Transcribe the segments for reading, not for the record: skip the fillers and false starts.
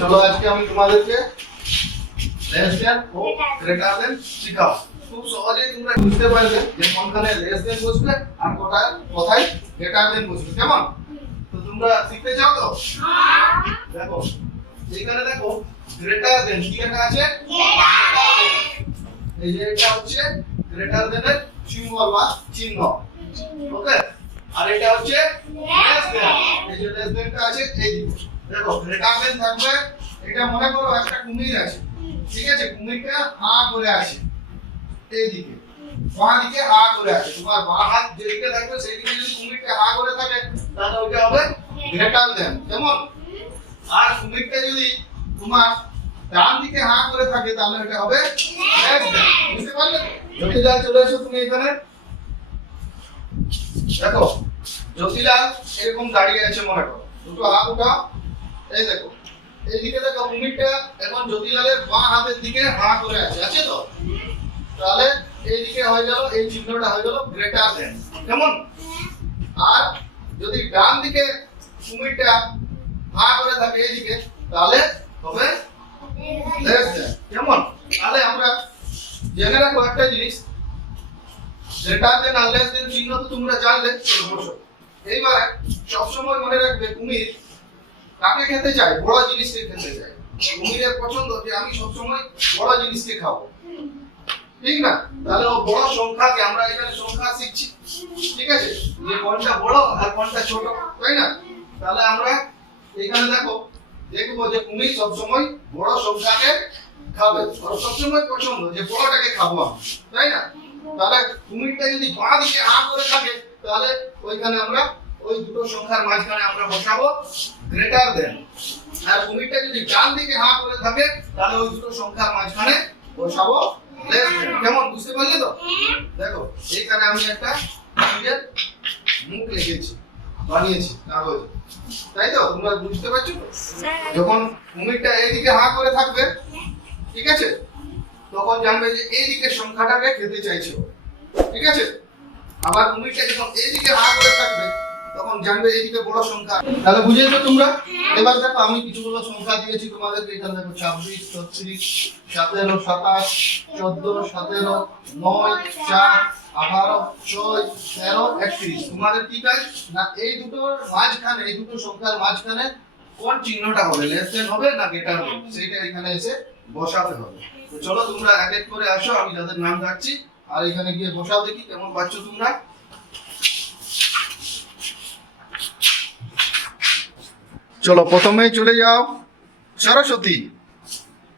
চলো আজকে আমি তোমাদেরকে লেস দেন ও গ্রেটার দেন শিখাবো। খুব সহজেই তোমরা বুঝতে পারবে যে কোনখানে লেস দেন বসবে আর কোথায় গ্রেটার দেন বসবে। কেমন? তো তোমরা শিখতে চাও তো? দেখো এখানে দেখো গ্রেটার দেন কি লেখা আছে? এই যে এটা হচ্ছে গ্রেটার দেনের সিম্বল বা চিহ্ন। ওকে, আর এটা হচ্ছে লেস দেন। এই যে লেস দেনটা আছে এই দিকে। দেখো গ্রেটার দেন থাকবে, এটা মনে করো একটা কুমির আছে, ঠিক আছে? কুমিরটা হা করে আছে এইদিকে, বাঁ দিকে হা করে আছে। তোমার বাঁ হাত যেদিকে থাকবে সেই দিকে যদি কুমিরটা হা করে থাকে তাহলে ওটা হবে গ্রেটার দেন। কেমন? আর কুমিরটা যদি তোমার ডান দিকে হা করে থাকে তাহলে এটা হবে লেস দেন। বুঝতে পারলে? জ্যোতিলাল চলে এসো তুমি এখানে। দেখো জ্যোতিলাল এরকম দাঁড়িয়ে আছে মনে করো, দুটো হাত উঠাও। এই দেখো এইদিকে দেখো কুমিরটা এখন জ্যোতিলালের বাঁ হাতের দিকে হা করে আছে, আছে তো? তাহলে এইদিকে হয়ে গেল, এই চিহ্নটা হয়ে গেল গ্রেটার দেন। কেমন? আর যদি ডান দিকে কুমিরটা হা করে থাকে এইদিকে তাহলে হবে লেস দেন। কেমন? তাহলে আমরা জেনে রাখো একটা জিনিস, গ্রেটার দেন আর লেস দেন চিহ্ন তো তোমরা জানলে। বসো। এইবার সবসময় মনে রাখবে কুমির কাকে খেতে চায়? বড় জিনিসকে খেতে চায়। কুমিরের পছন্দ যে আমি সবসময় বড় জিনিসকে খাবো, ঠিক না? তাহলে ও বড় সংখ্যাকে, আমরা এখানে সংখ্যা শিখছি, ঠিক আছে? যে কোনটা বড় আর কোনটা ছোট, তাই না? তাহলে আমরা এখানে দেখবো যে কুমির সবসময় বড় সংখ্যাকে খাবে, ওর সবসময় পছন্দ যে বড়টাকে খাবো আমি, তাই না? তাহলে কুমিরটা যদি বাঁ দিকে হা করে থাকে তাহলে ওইখানে আমরা ওই দুটো সংখ্যার মাঝখানে আমরা বসাবো গ্রেটার দেন। আর কুমিরটা যদি ডান দিকে হা করে থাকে তাহলে ওই দুটো সংখ্যার মাঝখানে বসাবো লেস দেন। কেমন? বুঝতে পারলে তো? দেখো এইখানে আমি একটা কুমিরের মুখ লিখেছি, বানিয়েছি কাগজে, তাই তো? তোমরা বুঝতে পারছো তো? যখন কুমিরটা এইদিকে হা করে থাকবে, ঠিক আছে, তখন জানবে যে এই দিকের সংখ্যাটাকে খেতে চাইছে, ঠিক আছে? আবার কুমিরটা যখন এইদিকে হা করে থাকবে তখন জানবে এইদিকে বড় সংখ্যা। তাহলে বুঝেছো তোমরা? এবার দেখো আমি কিছুগুলো সংখ্যা দিয়েছি তোমাদেরকে। এখানে দেখো 26, 36, 17, 27, 14, 17, 9, 4, 18, 6, 13, 31। তোমাদের কি কাজ না এই দুটোর মাঝখানে, এই দুটো সংখ্যার মাঝখানে কোন চিহ্নটা হবে, লেস দেন হবে না গ্রেটার দেন, সেইটা এখানে এসে বসাতে হবে। তো চলো তোমরা এক এক করে আসো, আমি যাদের নাম ডাকছি আর এখানে গিয়ে বসাও, দেখি কেমন পাচ্ছ তোমরা। চলো প্রথমেই চলে যাও সরস্বতী,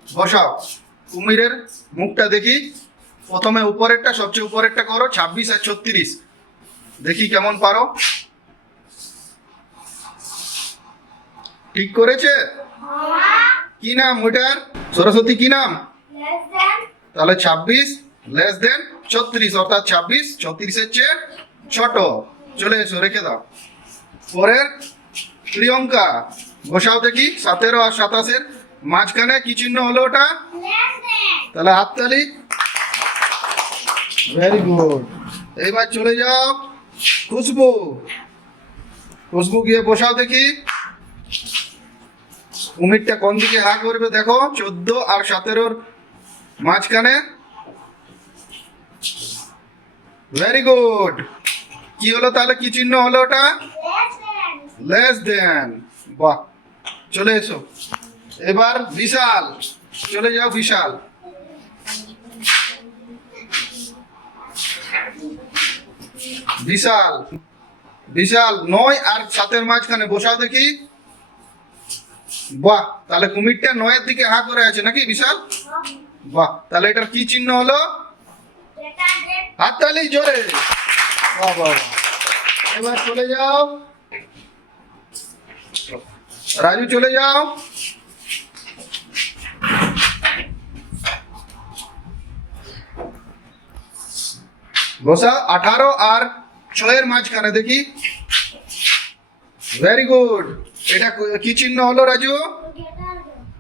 বসাও। কুমিরের মুখটা দেখি, প্রথমে উপরেরটা, সবচেয়ে উপরেরটা করো 26 আর 36, দেখি কেমন পারো। ঠিক করেছে? কি নাম ওটার? সরস্বতী কি নাম? তাহলে 26 লেস দেন 36, অর্থাৎ 26 34-এর চেয়ে ছোট। চলে এসো, রেখে দাও। পরের প্রিয়ঙ্কা, বসাও দেখি 17 আর 27-এর মাঝখানে কি চিহ্ন হলো ওটা? তাহলে হাততালি। Very good. এইবার চলে যাও খুশবু, খুশবু গিয়ে বসাও দেখি। কুমিরটা কোন দিকে হা করবে দেখো, 14 আর 17-এর মাঝখানে। Very good. কি হলো তাহলে, কি চিহ্ন হলো ওটা? Less than. বাহ, চলে এসো। এবার বিশাল, চলে যাও বিশাল। বিশাল, বিশাল 9 আর 7-এর মাঝখানে বসাও দেখি। বাহ, তাহলে কুমিরটা 9-এর দিকে হা করে আছে নাকি বিশাল? বাহ, তাহলে এটার কি চিহ্ন হলো? হাততালি জোরে। বাহ বাহ। এবার চলে যাও রাজু, চলে যাও। বসা 18 আর 6-এর মাঝখানে দেখি। Very good. এটা কি চিহ্ন হলো রাজু?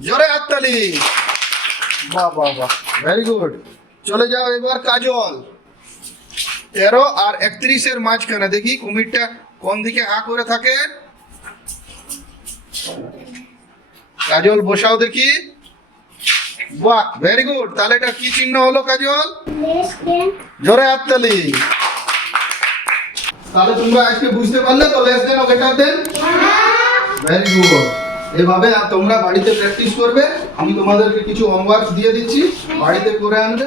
জোরে হাততালি। বাহ বাহ বাহ, ভেরি গুড। চলে যাও এবার কাজল, 13 আর 31-এর মাঝখানে দেখি কুমিরটা কোন দিকে হা করে থাকে। কাজল বসাও দেখি। বাহ, ভেরি গুড। তাহলে এটা কি চিহ্ন হলো কাজল? জোরে হাততালি। তাহলে তোমরা আজকে বুঝতে পারলে তো লেস দেন ও গ্রেটার দেন? Very good. এভাবে তোমরা বাড়িতে প্র্যাকটিস করবে। আমি তোমাদেরকে কিছু হোমওয়ার্ক দিয়ে দিচ্ছি, বাড়িতে করে আনবে।